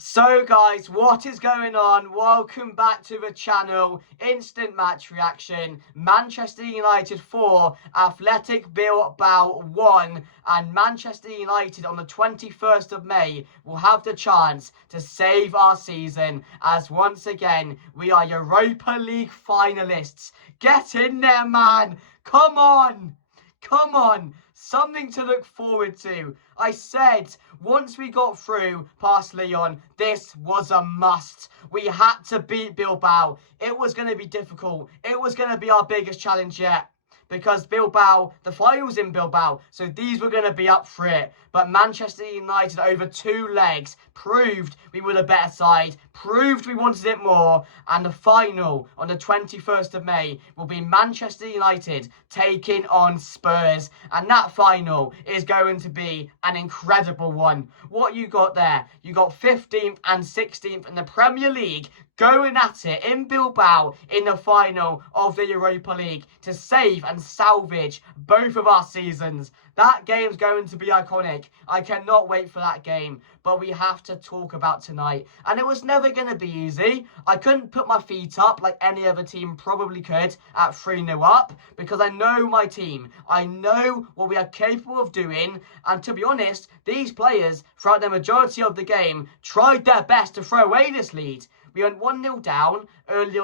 So guys, what is going on? Welcome back to the channel. Instant match reaction. Manchester United 4, Athletic Bilbao 1, and Manchester United on the 21st of May will have the chance to save our season, as once again we are Europa League finalists. Get in there, man! Come on! Come on, something to look forward to. I said once we got through past Lyon, this was a must. We had to beat Bilbao. It was going to be difficult. It was going to be our biggest challenge yet. Because Bilbao, the finals in Bilbao, so these were going to be up for it. But Manchester United over 2 legs proved we were the better side, proved we wanted it more, and the final on the 21st of May will be Manchester United taking on Spurs, and that final is going to be an incredible one. What you got there? You got 15th and 16th in the Premier League going at it in Bilbao in the final of the Europa League to save and salvage both of our seasons. That game's going to be iconic. I cannot wait for that game. But we have to talk about tonight. And it was never going to be easy. I couldn't put my feet up like any other team probably could at 3-0 up, because I know my team. I know what we are capable of doing. And to be honest, these players, throughout the majority of the game, tried their best to throw away this lead. We went 1-0 down early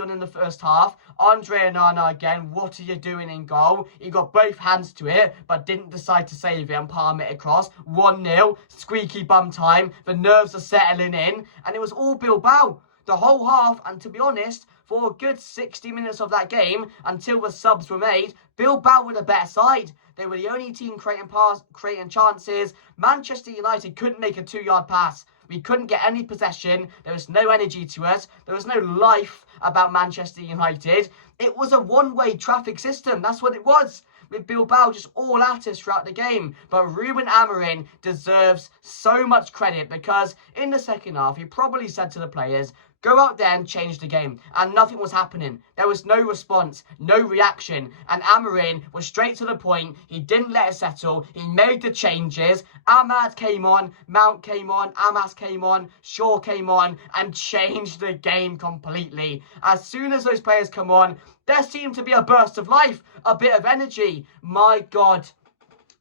on in the first half. Andre Onana again, what are you doing in goal? He got both hands to it, but didn't decide to save it and palm it across. 1-0, squeaky bum time. The nerves are settling in, and it was all Bilbao the whole half. And to be honest, for a good 60 minutes of that game, until the subs were made, Bilbao were the better side. They were the only team creating chances. Manchester United couldn't make a 2-yard pass. We couldn't get any possession. There was no energy to us. There was no life about Manchester United. It was a one-way traffic system. That's what it was, with Bilbao just all at us throughout the game. But Ruben Amorim deserves so much credit, because in the second half, he probably said to the players, go out there and change the game. And nothing was happening. There was no response, no reaction. And Amorim was straight to the point. He didn't let it settle. He made the changes. Ahmad came on, Mount came on, Amas came on, Shaw came on, and changed the game completely. As soon as those players come on, there seemed to be a burst of life, a bit of energy. My God.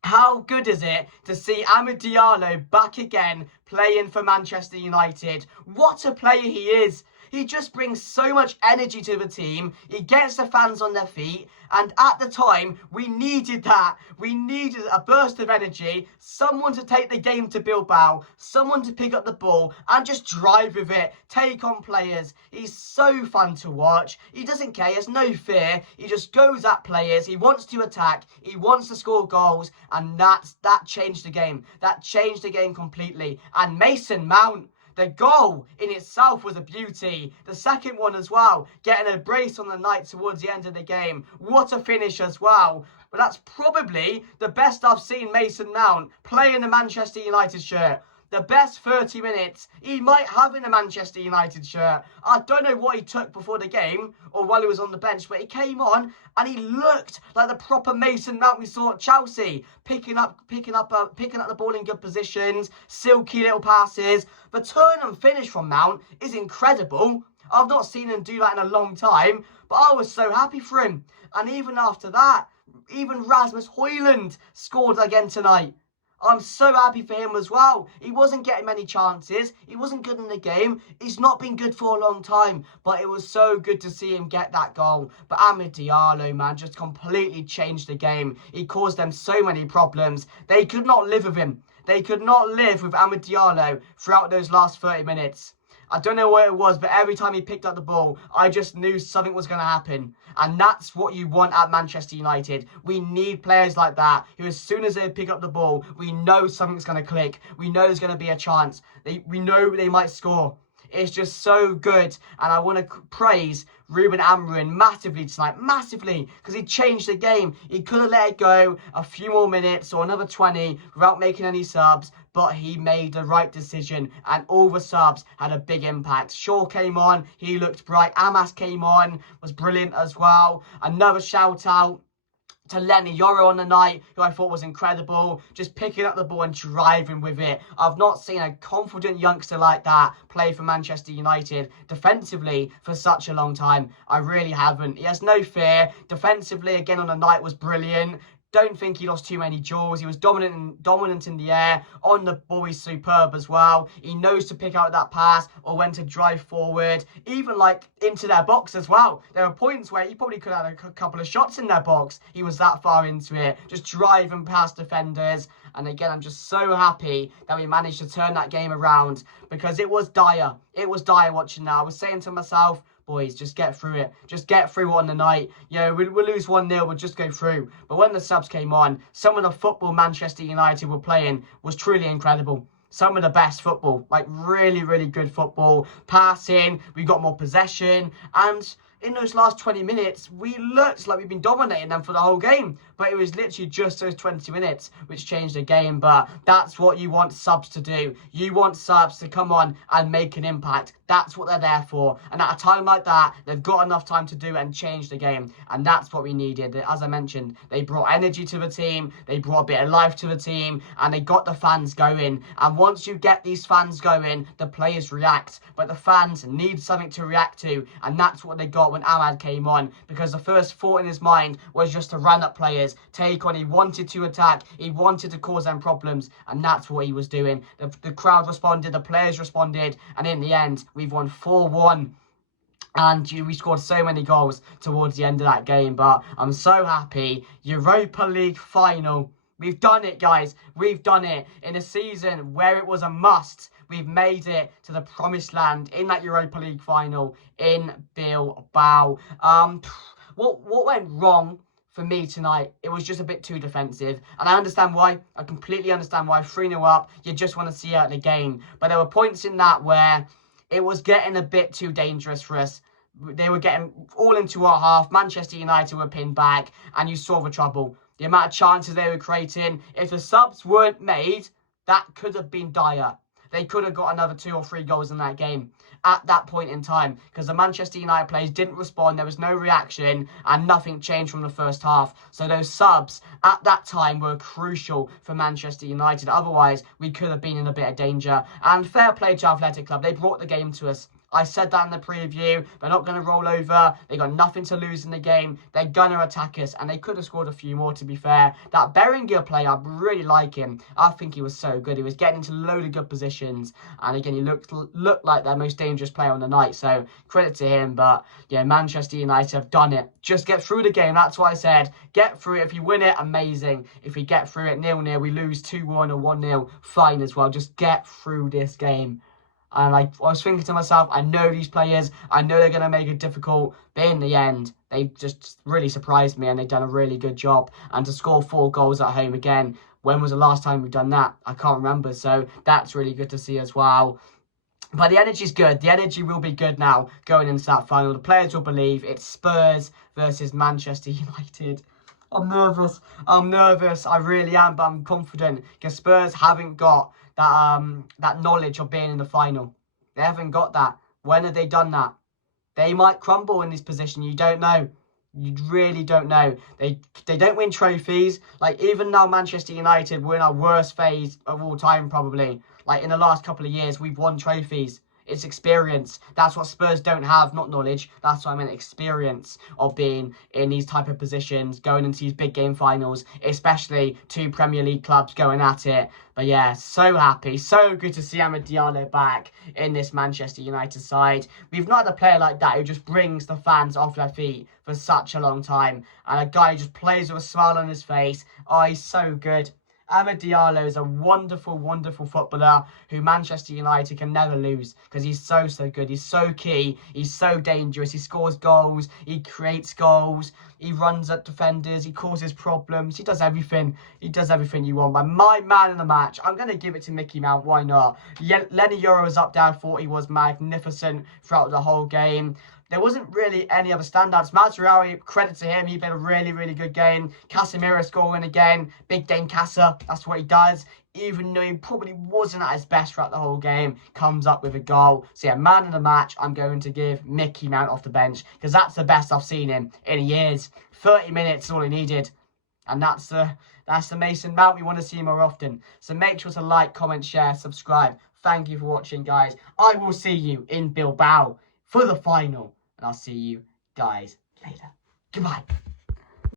How good is it to see Amad Diallo back again playing for Manchester United? What a player he is. He just brings so much energy to the team. He gets the fans on their feet. And at the time, we needed that. We needed a burst of energy. Someone to take the game to Bilbao. Someone to pick up the ball and just drive with it. Take on players. He's so fun to watch. He doesn't care. He has no fear. He just goes at players. He wants to attack. He wants to score goals. And that changed the game. That changed the game completely. And Mason Mount, the goal in itself was a beauty. The second one as well, getting a brace on the night towards the end of the game. What a finish as well. But that's probably the best I've seen Mason Mount play in the Manchester United shirt. The best 30 minutes he might have in a Manchester United shirt. I don't know what he took before the game or while he was on the bench, but he came on and he looked like the proper Mason Mount we saw at Chelsea, picking up the ball in good positions, silky little passes. The turn and finish from Mount is incredible. I've not seen him do that in a long time, but I was so happy for him. And even after that, even Rasmus Højlund scored again tonight. I'm so happy for him as well. He wasn't getting many chances. He wasn't good in the game. He's not been good for a long time. But it was so good to see him get that goal. But Amad Diallo, man, just completely changed the game. He caused them so many problems. They could not live with him. They could not live with Amad Diallo throughout those last 30 minutes. I don't know what it was, but every time he picked up the ball, I just knew something was going to happen. And that's what you want at Manchester United. We need players like that, who as soon as they pick up the ball, we know something's going to click. We know there's going to be a chance. We know they might score. It's just so good. And I want to praise Ruben Amorim massively tonight. Massively. Because he changed the game. He could have let it go a few more minutes or another 20 without making any subs. But he made the right decision. And all the subs had a big impact. Shaw came on. He looked bright. Amas came on. Was brilliant as well. Another shout out to Lenny Yoro on the night, who I thought was incredible, just picking up the ball and driving with it. I've not seen a confident youngster like that play for Manchester United defensively for such a long time. I really haven't. He has no fear. Defensively, again on the night, was brilliant. Don't think he lost too many duels. He was dominant in the air. On the ball, he's superb as well. He knows to pick out that pass or when to drive forward, even like into their box as well. There are points where he probably could have had a couple of shots in their box. He was that far into it, just driving past defenders. And again, I'm just so happy that we managed to turn that game around, because it was dire. It was dire watching that. I was saying to myself, boys, just get through it. Just get through on the night. You know, we'll lose 1-0, we'll just go through. But when the subs came on, some of the football Manchester United were playing was truly incredible. Some of the best football, like really, really good football. Passing, we got more possession. And in those last 20 minutes, we looked like we've been dominating them for the whole game. But it was literally just those 20 minutes which changed the game. But that's what you want subs to do. You want subs to come on and make an impact. That's what they're there for. And at a time like that, they've got enough time to do it and change the game. And that's what we needed. As I mentioned, they brought energy to the team. They brought a bit of life to the team. And they got the fans going. And once you get these fans going, the players react. But the fans need something to react to. And that's what they got when Ahmad came on. Because the first thought in his mind was just to run up players, take on. He wanted to attack. He wanted to cause them problems. And that's what he was doing. The crowd responded. The players responded. And in the end, we've won 4-1. And we scored so many goals towards the end of that game. But I'm so happy. Europa League final. We've done it, guys. We've done it. In a season where it was a must, we've made it to the promised land in that Europa League final in Bilbao. What went wrong for me tonight? It was just a bit too defensive. And I understand why. I completely understand why. 3-0 up, you just want to see out the game. But there were points in that where it was getting a bit too dangerous for us. They were getting all into our half. Manchester United were pinned back, and you saw the trouble. The amount of chances they were creating. If the subs weren't made, that could have been dire. They could have got another 2 or 3 goals in that game at that point in time, because the Manchester United players didn't respond. There was no reaction, and nothing changed from the first half. So those subs at that time were crucial for Manchester United. Otherwise, we could have been in a bit of danger. And fair play to Athletic Club. They brought the game to us. I said that in the preview. They're not going to roll over. They got nothing to lose in the game. They're going to attack us. And they could have scored a few more, to be fair. That Berenguer play, I really like him. I think he was so good. He was getting into a load of good positions. And again, he looked like their most dangerous player on the night. So credit to him. But yeah, Manchester United have done it. Just get through the game. That's what I said. Get through it. If you win it, amazing. If we get through it 0-0, we lose 2-1 or 1-0, fine as well. Just get through this game. And I was thinking to myself, I know these players, I know they're going to make it difficult, but in the end, they just really surprised me, and they've done a really good job. And to score 4 goals at home again, when was the last time we've done that? I can't remember, so that's really good to see as well. But the energy's good. The energy will be good now going into that final. The players will believe it's Spurs versus Manchester United. I'm nervous. I really am, but I'm confident, because Spurs haven't got that knowledge of being in the final. They haven't got that. When have they done that? They might crumble in this position. You don't know. You really don't know. They don't win trophies. Like, even now, Manchester United, we're in our worst phase of all time, probably. Like, in the last couple of years, we've won trophies. It's experience. That's what Spurs don't have, not knowledge. That's what I meant, experience of being in these type of positions, going into these big game finals, especially 2 Premier League clubs going at it. But yeah, so happy. So good to see Amad Diallo back in this Manchester United side. We've not had a player like that who just brings the fans off their feet for such a long time. And a guy who just plays with a smile on his face. Oh, he's so good. Amad Diallo is a wonderful, wonderful footballer who Manchester United can never lose, because he's so good. He's so key. He's so dangerous. He scores goals. He creates goals. He runs at defenders. He causes problems. He does everything. He does everything you want. But my man in the match, I'm going to give it to Mickey Mount. Why not? Lenny Yoro was up there. I thought he was magnificent throughout the whole game. There wasn't really any other standouts. Mazraoui, credit to him. He played a really, really good game. Casemiro scoring again. Big Dane Casa. That's what he does. Even though he probably wasn't at his best throughout the whole game, comes up with a goal. So yeah, man of the match, I'm going to give Mickey Mount off the bench, because that's the best I've seen him in years. 30 minutes is all he needed. And that's the Mason Mount. We want to see more often. So make sure to like, comment, share, subscribe. Thank you for watching, guys. I will see you in Bilbao for the final. And I'll see you guys later. Goodbye.